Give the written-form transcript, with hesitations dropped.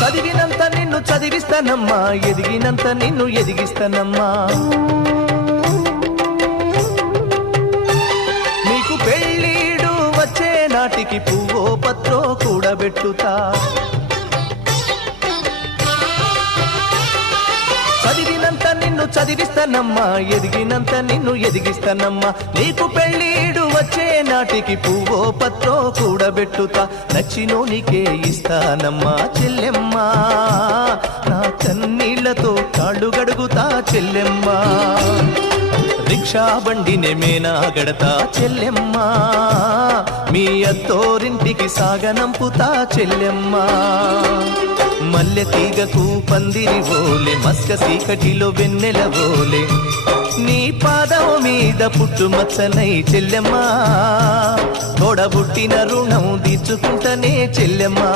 చదివినంత నిన్ను చదివిస్తానమ్మా, ఎదిగినంత నిన్ను ఎదిగిస్తానమ్మా. నీకు పెళ్ళీడు వచ్చే నాటికి పువ్వో పత్రో కూడబెట్టుతా. చదివినంత నిన్ను చదివిస్తానమ్మా, ఎదిగినంత నిన్ను ఎదిగిస్తానమ్మా. నీకు పెళ్ళీడు వచ్చే నాటికి పువ్వో పత్రో కూడబెట్టుతా. నచ్చినోనికే ఇస్తానమ్మా చెల్లెమ్మా, నా కన్నీళ్లతో కాళ్ళు గడుగుతా చెల్లెమ్మా. రిక్షా బండినే మేనా గడతా చెల్లెమ్మా, మీ అత్తోరింటికి సాగనంపుతా చెల్లెమ్మా. మల్లె తీగకు పందిరి ఓలే, మస్క సీకటిలో వెన్నెల ఓలే, నీ పాదం మీద పుట్టుమచ్చనై చెల్లెమ్మా. తోడబుట్టిన రుణం తీర్చుకుంటనే చెల్లెమ్మా,